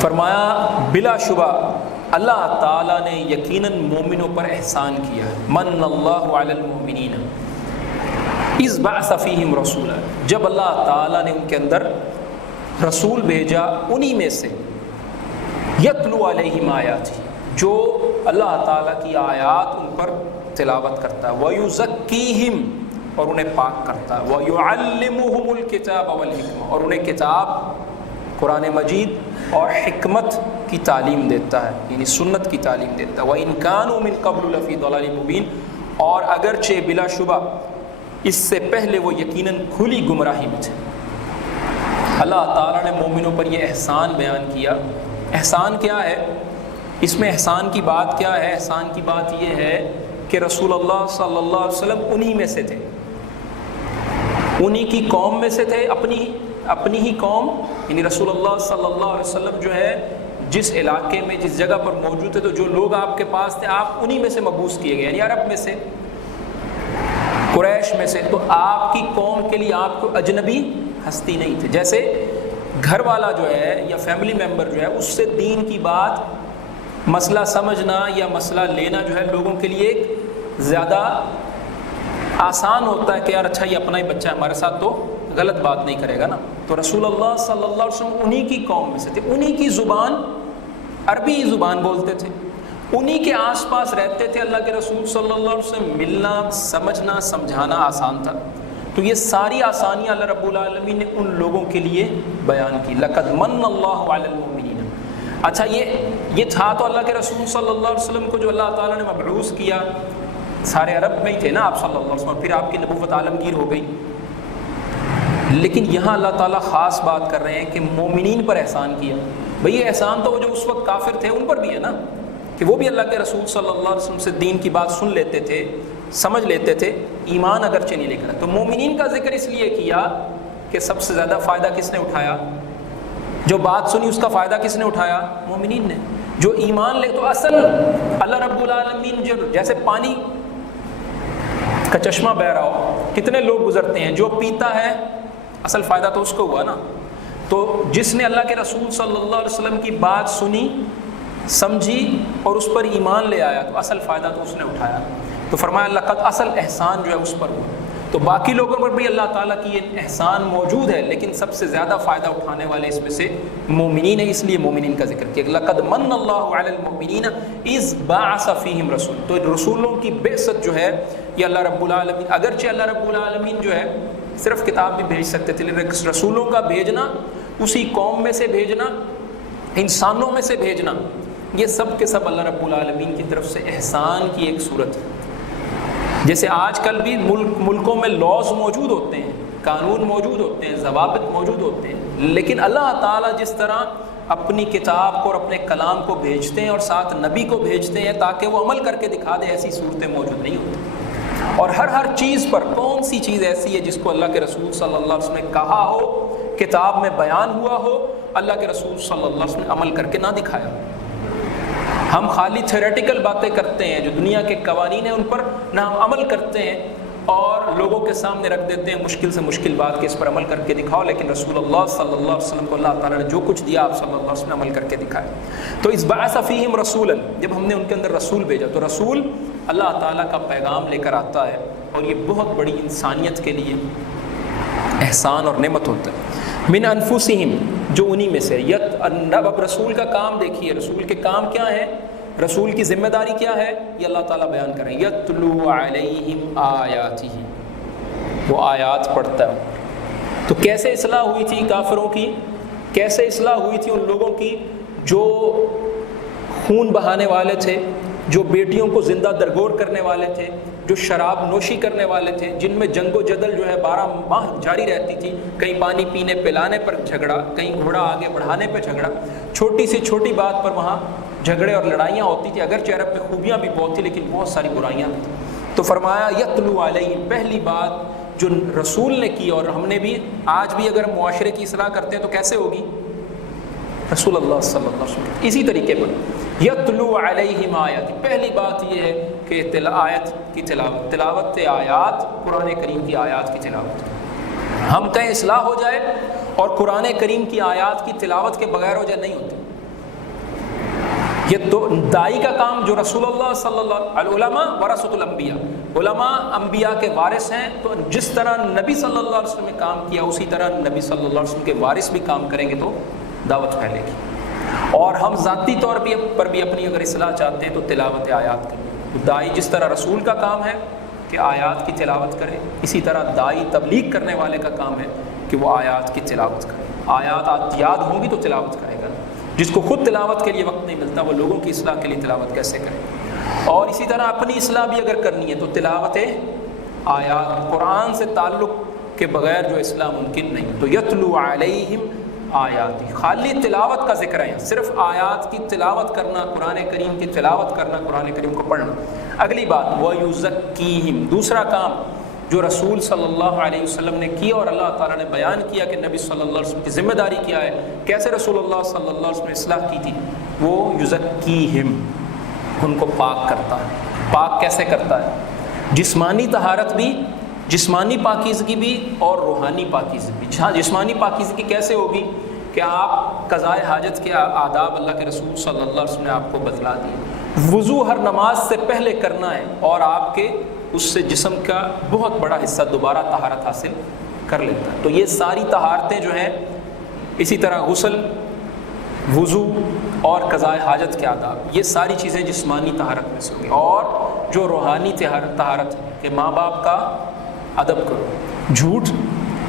فرمایا بلا شبہ اللہ تعالیٰ نے یقیناً مومنوں پر احسان کیا ہے. من اللہ علی المؤمنین اذ بعث فیہم رسولا، جب اللہ تعالیٰ نے ان کے اندر رسول بھیجا انہی میں سے، یتلو علیہم آیاتہ، جو اللہ تعالیٰ کی آیات ان پر تلاوت کرتا ہے، ویزکیہم، اور انہیں پاک کرتا ہے، ویعلمہم الکتاب والحکمہ، اور انہیں کتاب قرآن مجید اور حکمت کی تعلیم دیتا ہے، یعنی سنت کی تعلیم دیتا ہے. وَإِن كَانُوا مِن قَبْلُ لَفِي ضَلَالٍ مُبِينٍ، اور اگرچہ بلا شبہ اس سے پہلے وہ یقیناً کھلی گمراہی میں تھے. اللہ تعالیٰ نے مومنوں پر یہ احسان بیان کیا. احسان کیا ہے؟ اس میں احسان کی بات کیا ہے؟ احسان کی بات یہ ہے کہ رسول اللہ صلی اللہ علیہ وسلم انہی میں سے تھے، انہی کی قوم میں سے تھے، اپنی ہی قوم، یعنی رسول اللہ صلی اللہ علیہ وسلم جو ہے جس علاقے میں جس جگہ پر موجود تھے، تو جو لوگ آپ کے پاس تھے آپ انہی میں سے مبعوث کیے گئے، یعنی عرب میں سے، قریش میں سے. تو آپ کی قوم کے لیے آپ کو اجنبی ہستی نہیں تھے. جیسے گھر والا جو ہے یا فیملی ممبر جو ہے اس سے دین کی بات، مسئلہ سمجھنا یا مسئلہ لینا جو ہے لوگوں کے لیے ایک زیادہ آسان ہوتا ہے کہ یار اچھا یہ اپنا ہی بچہ ہے ہمارے ساتھ تو غلط بات نہیں کرے گا نا. تو رسول اللہ صلی اللہ علیہ وسلم انہی کی قوم میں سے تھے، انہی کی زبان عربی زبان بولتے تھے، انہی کے آس پاس رہتے تھے. اللہ کے رسول صلی اللہ علیہ وسلم ملنا، سمجھنا، سمجھانا آسان تھا. تو یہ ساری آسانیاں اللہ رب العالمین نے ان لوگوں کے لیے بیان کی. لقد من اللہ علی المؤمنین. اچھا یہ تھا تو اللہ کے رسول صلی اللہ علیہ وسلم کو جو اللہ تعالیٰ نے مبعوث کیا، سارے عرب میں ہی تھے نا آپ صلی اللہ علیہ وسلم، پھر آپ کی نبوت عالمگیر ہو گئی. لیکن یہاں اللہ تعالیٰ خاص بات کر رہے ہیں کہ مومنین پر احسان کیا. بھئی یہ احسان تو وہ جو اس وقت کافر تھے ان پر بھی ہے نا، کہ وہ بھی اللہ کے رسول صلی اللہ علیہ وسلم سے دین کی بات سن لیتے تھے، سمجھ لیتے تھے، ایمان اگرچہ نہیں لے کر. تو مومنین کا ذکر اس لیے کیا کہ سب سے زیادہ فائدہ کس نے اٹھایا؟ جو بات سنی اس کا فائدہ کس نے اٹھایا؟ مومنین نے. جو ایمان لے تو اصل اللہ رب العالمین جو جیسے پانی کا چشمہ بہ رہا ہو، کتنے لوگ گزرتے ہیں، جو پیتا ہے اصل فائدہ تو اس کو ہوا نا. تو جس نے اللہ کے رسول صلی اللہ علیہ وسلم کی بات سنی، سمجھی اور اس پر ایمان لے آیا، تو اصل فائدہ تو اس نے اٹھایا. تو فرمایا لقد، اصل احسان جو ہے اس پر ہوا. تو باقی لوگوں پر بھی اللہ تعالیٰ کی یہ احسان موجود ہے، لیکن سب سے زیادہ فائدہ اٹھانے والے اس میں سے مومنین ہیں، اس لیے مومنین کا ذکر کیا. لقد من اللہ علی المؤمنین اذ بعث فیہم رسول. تو رسولوں کی بعثت جو ہے یہ اللہ رب العالمین، اگرچہ اللہ رب العالمین جو ہے صرف کتاب بھی بھیج سکتے تھے، لیکن رسولوں کا بھیجنا، اسی قوم میں سے بھیجنا، انسانوں میں سے بھیجنا، یہ سب کے سب اللہ رب العالمین کی طرف سے احسان کی ایک صورت ہے. جیسے آج کل بھی ملکوں میں لاز موجود ہوتے ہیں، قانون موجود ہوتے ہیں، ضوابط موجود ہوتے ہیں، لیکن اللہ تعالیٰ جس طرح اپنی کتاب کو اور اپنے کلام کو بھیجتے ہیں اور ساتھ نبی کو بھیجتے ہیں تاکہ وہ عمل کر کے دکھا دے، ایسی صورتیں موجود نہیں ہوتی. اور ہر چیز پر کون سی چیز ایسی ہے جس کو اللہ کے رسول صلی اللہ علیہ وسلم نے کہا ہو، کتاب میں بیان ہوا ہو، اللہ کے رسول صلی اللہ علیہ وسلم نے عمل کر کے نہ دکھایا. ہم خالی تھیوریٹیکل باتیں کرتے ہیں، جو دنیا کے قوانین ہیں ان پر نہ ہم عمل کرتے ہیں اور لوگوں کے سامنے رکھ دیتے ہیں مشکل سے مشکل بات کہ اس پر عمل کر کے دکھاؤ. لیکن رسول اللہ صلی اللہ علیہ وسلم کو اللہ تعالیٰ نے جو کچھ دیا آپ صلی اللہ علیہ وسلم نے عمل کر کے دکھایا. تو اس بعث فیہم رسولا، جب ہم نے ان کے اندر رسول بھیجا، تو رسول اللہ تعالیٰ کا پیغام لے کر آتا ہے، اور یہ بہت بڑی انسانیت کے لیے احسان اور نعمت ہوتا ہے. من انفسہم، جو انہی میں سے. اب رسول کا کام دیکھیے، رسول کے کام کیا ہے، رسول کی ذمہ داری کیا ہے، یہ اللہ تعالیٰ بیان کریں. یتلو علیہم آیاتہ، وہ آیات پڑھتا ہے. تو کیسے اصلاح ہوئی تھی کافروں کی، کیسے اصلاح ہوئی تھی ان لوگوں کی جو خون بہانے والے تھے، جو بیٹیوں کو زندہ درگور کرنے والے تھے، جو شراب نوشی کرنے والے تھے، جن میں جنگ و جدل جو ہے 12 ماہ جاری رہتی تھی. کہیں پانی پینے پلانے پر جھگڑا، کہیں گھوڑا آگے بڑھانے پہ جھگڑا، چھوٹی سی چھوٹی بات پر وہاں جھگڑے اور لڑائیاں ہوتی تھی. اگرچہ عرب میں خوبیاں بھی بہت تھی لیکن بہت ساری برائیاں تھیں. تو فرمایا یتلو علیہم، پہلی بات جو رسول نے کی، اور ہم نے بھی آج بھی اگر معاشرے کی اصلاح کرتے ہیں تو کیسے ہوگی؟ رسول اللہ صلی اللہ علیہ وسلم اسی طریقے پر. یتلو علیہم آیات، پہلی بات یہ ہے کہ آیت کی تلاوت، تلاوت آیات، قرآن کریم کی آیات کی تلاوت. ہم کہیں اصلاح ہو جائے اور قرآن کریم کی آیات کی تلاوت کے بغیر ہو جائے، نہیں ہوتی. یہ تو دائی کا کام جو رسول اللہ صلی اللہ علیہ علماء ورثۃ الانبیاء، علماء انبیاء کے وارث ہیں، تو جس طرح نبی صلی اللہ علیہ وسلم نے کام کیا اسی طرح نبی صلی اللہ علیہ وسلم کے وارث بھی کام کریں گے تو دعوت پھیلے گی۔ اور ہم ذاتی طور پر بھی اپنی اگر اصلاح چاہتے ہیں تو تلاوت آیات کریں۔ دائی جس طرح رسول کا کام ہے کہ آیات کی تلاوت کرے، اسی طرح دائی تبلیغ کرنے والے کا کام ہے کہ وہ آیات کی تلاوت کرے۔ آیات یاد ہوں گی تو تلاوت کرے گا، جس کو خود تلاوت کے لیے وقت نہیں ملتا وہ لوگوں کی اصلاح کے لیے تلاوت کیسے کرے؟ اور اسی طرح اپنی اصلاح بھی اگر کرنی ہے تو تلاوت آیات، قرآن سے تعلق کے بغیر جو اصلاح ممکن نہیں۔ تو یتلو علیہم آیاتی، خالی تلاوت کا ذکر ہے، صرف آیات کی تلاوت کرنا، قرآن کریم کی تلاوت کرنا، قرآن کریم کو پڑھنا۔ اگلی بات وَيُزَكِّيهِمْ، دوسرا کام جو رسول صلی اللہ علیہ وسلم نے کیا اور اللہ تعالیٰ نے بیان کیا کہ نبی صلی اللہ علیہ وسلم کی ذمہ داری کیا ہے، کیسے رسول اللہ صلی اللہ علیہ وسلم نے اصلاح کی تھی، وہ یزکیہم، ان کو پاک کرتا ہے۔ پاک کیسے کرتا ہے؟ جسمانی طہارت بھی، جسمانی پاکیزگی بھی اور روحانی پاکیزگی بھی۔ جسمانی پاکیزگی کیسے ہوگی کہ آپ قضاء حاجت کے آداب اللہ کے رسول صلی اللہ علیہ وسلم نے آپ کو بتلا دیے۔ وضو ہر نماز سے پہلے کرنا ہے اور آپ کے اس سے جسم کا بہت بڑا حصہ دوبارہ طہارت حاصل کر لیتا ہے۔ تو یہ ساری طہارتیں جو ہیں، اسی طرح غسل، وضو اور قضاء حاجت کے آداب، یہ ساری چیزیں جسمانی طہارت میں سے ہوگی۔ اور جو روحانی طہارت ہے کہ ماں باپ کا ادب کرو، جھوٹ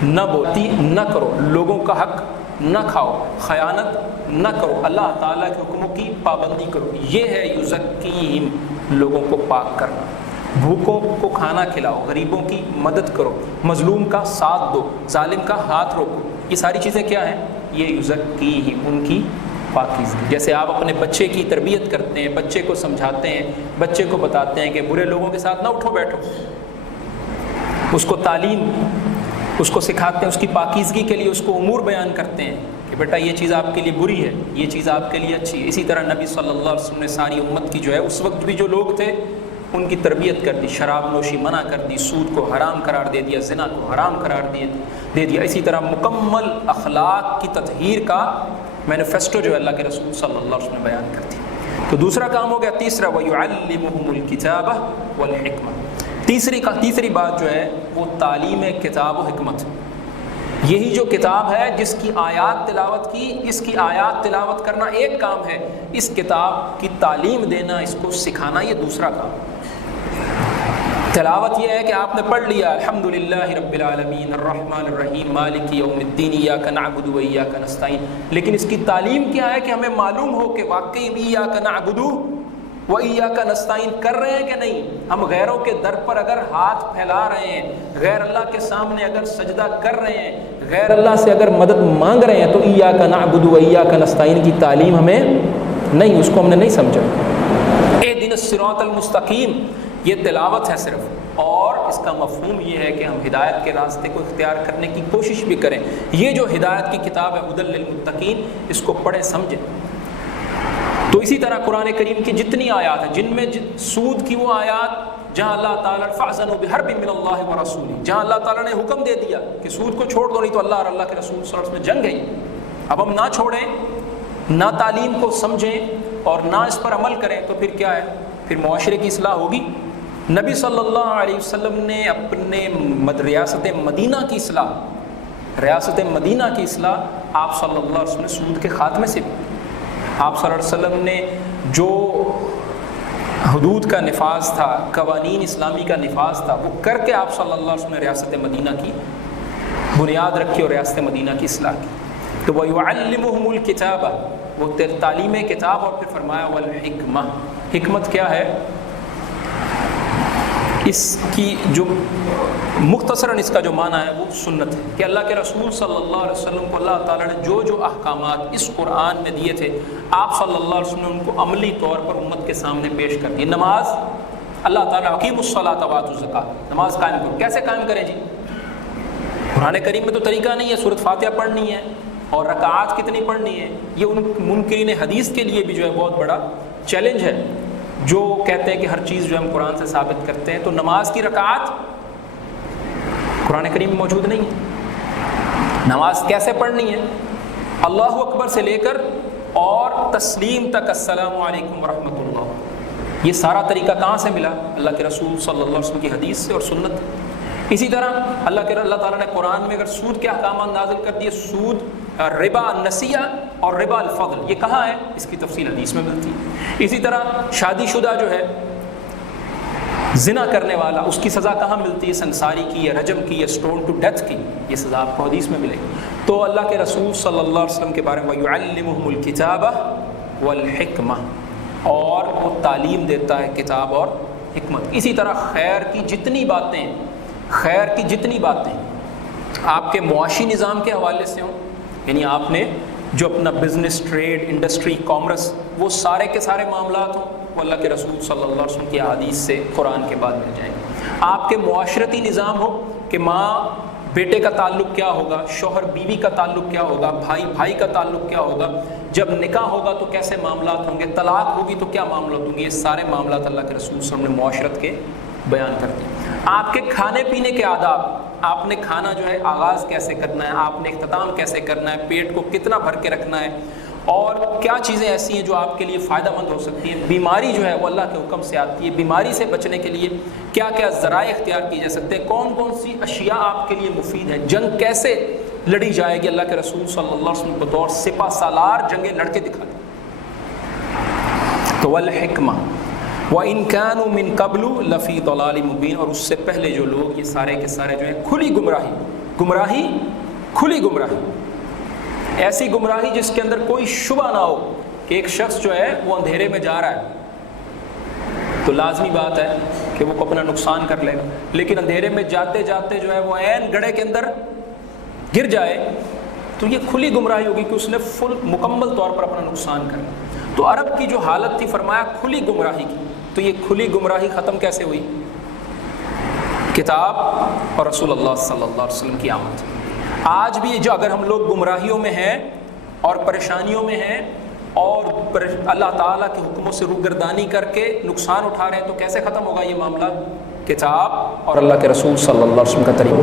نہ بولتی نہ کرو، لوگوں کا حق نہ کھاؤ، خیانت نہ کرو، اللہ تعالیٰ کے حکموں کی پابندی کرو، یہ ہے یزکیہم، لوگوں کو پاک کرنا۔ بھوکوں کو کھانا کھلاؤ، غریبوں کی مدد کرو، مظلوم کا ساتھ دو، ظالم کا ہاتھ روکو، یہ ساری چیزیں کیا ہیں؟ یہ یزکیہم، ان کی پاکیزگی۔ جیسے آپ اپنے بچے کی تربیت کرتے ہیں، بچے کو سمجھاتے ہیں، بچے کو بتاتے ہیں کہ برے لوگوں کے ساتھ نہ اٹھو بیٹھو، اس کو تعلیم اس کو سکھاتے ہیں، اس کی پاکیزگی کے لیے اس کو امور بیان کرتے ہیں کہ بیٹا یہ چیز آپ کے لیے بری ہے، یہ چیز آپ کے لیے اچھی ہے۔ اسی طرح نبی صلی اللہ علیہ وسلم نے ساری امت کی جو ہے اس وقت بھی جو لوگ تھے ان کی تربیت کر دی، شراب نوشی منع کر دی، سود کو حرام قرار دے دیا، زنا کو حرام قرار دے دیا۔ اسی طرح مکمل اخلاق کی تطہیر کا مینیفیسٹو جو اللہ کے رسول صلی اللہ علیہ وسلم نے بیان کر دی۔ تو دوسرا کام ہو گیا۔ تیسرا وَيُعَلِّمُهُمُ الْكِتَابَ وَالْحِكْمَةَ، تیسری بات جو ہے وہ تعلیم کتاب و حکمت۔ یہی جو کتاب ہے جس کی آیات تلاوت کی، اس کی آیات تلاوت کرنا ایک کام ہے، اس کتاب کی تعلیم دینا، اس کو سکھانا یہ دوسرا کام۔ تلاوت یہ ہے کہ آپ نے پڑھ لیا الحمدللہ رب العالمین الرحمن الرحیم مالک یوم الدین ایاک نعبد و ایاک نستعین، لیکن اس کی تعلیم کیا ہے کہ ہمیں معلوم ہو کہ واقعی ایاک نعبد و ایاک نستعین کر رہے ہیں کہ نہیں۔ ہم غیروں کے در پر اگر ہاتھ پھیلا رہے ہیں، غیر اللہ کے سامنے اگر سجدہ کر رہے ہیں، غیر اللہ سے اگر مدد مانگ رہے ہیں، تو ایاک نعبد و ایاک نستعین کی تعلیم ہمیں نہیں، اس کو ہم نے نہیں سمجھا۔ اہدنا الصراط المستقیم، یہ تلاوت ہے صرف، اور اس کا مفہوم یہ ہے کہ ہم ہدایت کے راستے کو اختیار کرنے کی کوشش بھی کریں۔ یہ جو ہدایت کی کتاب ہے ہدی للمتقین، اس کو پڑھیں سمجھیں۔ تو اسی طرح قرآن کریم کی جتنی آیات ہیں، جن میں سود کی وہ آیات جہاں اللہ تعالیٰ فَأْذَنُوا بِحَرْبٍ مِّنَ اللَّهِ وَرَسُولِهِ، جہاں اللہ تعالیٰ نے حکم دے دیا کہ سود کو چھوڑ دو، نہیں تو اللہ اور اللہ کے رسول صلی اللہ علیہ وسلم میں جنگ ہے۔ اب ہم نہ چھوڑیں، نہ تعلیم کو سمجھیں اور نہ اس پر عمل کریں تو پھر کیا ہے؟ پھر معاشرے کی اصلاح ہوگی؟ نبی صلی اللہ علیہ وسلم نے اپنے ریاست مدینہ کی اصلاح، ریاست مدینہ کی اصلاح آپ صلی اللہ علیہ وسلم نے سود کے خاتمے سے بھی، آپ صلی اللہ علیہ وسلم نے جو حدود کا نفاذ تھا، قوانین اسلامی کا نفاذ تھا، وہ کر کے آپ صلی اللہ علیہ وسلم نے ریاست مدینہ کی بنیاد رکھی اور ریاست مدینہ کی اصلاح کی۔ تو وَيُعَلِّمُهُمُ الْكِتَابَ، وہ تعلیم کتاب، اور پھر فرمایا والحکمہ، حکمت کیا ہے؟ اس کی جو مختصراً اس کا جو معنی ہے وہ سنت ہے، کہ اللہ کے رسول صلی اللہ علیہ وسلم کو اللہ تعالیٰ نے جو احکامات اس قرآن میں دیے تھے، آپ صلی اللہ علیہ وسلم نے ان کو عملی طور پر امت کے سامنے پیش کر دی۔ نماز، اللہ تعالیٰ اقیموا الصلاۃ وآتوا الزکاۃ، نماز قائم کرو۔ کیسے قائم کریں جی؟ قرآن کریم میں تو طریقہ نہیں ہے، سورۃ فاتحہ پڑھنی ہے اور رکعات کتنی پڑھنی ہے، یہ ان منکرین حدیث کے لیے بھی جو ہے بہت بڑا چیلنج ہے، جو کہتے ہیں کہ ہر چیز جو ہم قرآن سے ثابت کرتے ہیں۔ تو نماز کی رکعات قرآن کریم میں موجود نہیں ہے۔ نماز کیسے پڑھنی ہے؟ اللہ اکبر سے لے کر اور تسلیم تک السلام علیکم ورحمۃ اللہ، یہ سارا طریقہ کہاں سے ملا؟ اللہ کے رسول صلی اللہ علیہ وسلم کی حدیث سے اور سنت۔ اسی طرح اللہ تعالیٰ نے قرآن میں اگر سود کے احکامات نازل کر دیے، سود، ربا النسیہ اور ربا الفضل، یہ کہاں ہے؟ اس کی تفصیل حدیث میں ملتی ہے۔ اسی طرح شادی شدہ جو ہے زنا کرنے والا، اس کی سزا کہاں ملتی ہے؟ سنساری کی یا رجم کی یا سٹون ٹو ڈیتھ کی، یہ سزا آپ کو حدیث میں ملے گی۔ تو اللہ کے رسول صلی اللہ علیہ وسلم کے بارے میں وَيُعَلِّمُهُمُ الْكِتَابَ وَالْحِكْمَةَ، اور وہ تعلیم دیتا ہے کتاب اور حکمت۔ اسی طرح خیر کی جتنی باتیں آپ کے معاشی نظام کے حوالے سے ہوں، یعنی آپ نے جو اپنا بزنس، ٹریڈ، انڈسٹری، کامرس، وہ سارے کے سارے معاملات ہوں، وہ اللہ کے رسول صلی اللہ علیہ وسلم کی حدیث سے قرآن کے بعد مل جائیں گے۔ آپ کے معاشرتی نظام ہو کہ ماں بیٹے کا تعلق کیا ہوگا، شوہر بیوی کا تعلق کیا ہوگا، بھائی بھائی کا تعلق کیا ہوگا، جب نکاح ہوگا تو کیسے معاملات ہوں گے، طلاق ہوگی تو کیا معاملات ہوں گے، یہ سارے معاملات اللہ کے رسول صلی اللہ علیہ وسلم نے معاشرت کے بیان کر دیے۔ آپ کے کھانے پینے کے آداب، آپ نے کھانا جو ہے آغاز کیسے کرنا ہے، آپ نے اختتام کیسے کرنا ہے، پیٹ کو کتنا بھر کے رکھنا ہے، اور کیا چیزیں ایسی ہیں جو آپ کے لیے فائدہ مند ہو سکتی ہیں۔ بیماری جو ہے وہ اللہ کے حکم سے آتی ہے، بیماری سے بچنے کے لیے کیا کیا ذرائع اختیار کیے جا سکتے ہیں، کون کون سی اشیاء آپ کے لیے مفید ہیں، جنگ کیسے لڑی جائے گی۔ اللہ کے رسول صلی اللہ علیہ وسلم بطور سپہ سالار جنگیں لڑ کے دکھا دیں۔ تو والحکمہ وَإِن كَانُوا مِن قَبْلُ لَفِي ضَلَالٍ مُبِينٍ، اور اس سے پہلے جو لوگ یہ سارے کے سارے جو ہیں کھلی گمراہی، ایسی گمراہی جس کے اندر کوئی شبہ نہ ہو کہ ایک شخص جو ہے وہ اندھیرے میں جا رہا ہے تو لازمی بات ہے کہ وہ اپنا نقصان کر لے گا، لیکن اندھیرے میں جاتے جاتے جو ہے وہ عین گڑھے کے اندر گر جائے تو یہ کھلی گمراہی ہوگی کہ اس نے مکمل طور پر اپنا نقصان کر لیا۔ تو عرب کی جو حالت تھی، فرمایا کھلی گمراہی کی، تو یہ کھلی گمراہی ختم کیسے ہوئی؟ کتاب اور رسول اللہ صلی اللہ علیہ وسلم کی آمد۔ آج بھی جو اگر ہم لوگ گمراہیوں میں ہیں اور پریشانیوں میں ہیں اور اللہ تعالیٰ کے حکموں سے روگردانی کر کے نقصان اٹھا رہے ہیں، تو کیسے ختم ہوگا یہ معاملہ؟ کتاب اور اللہ کے رسول صلی اللہ علیہ وسلم کا طریقہ۔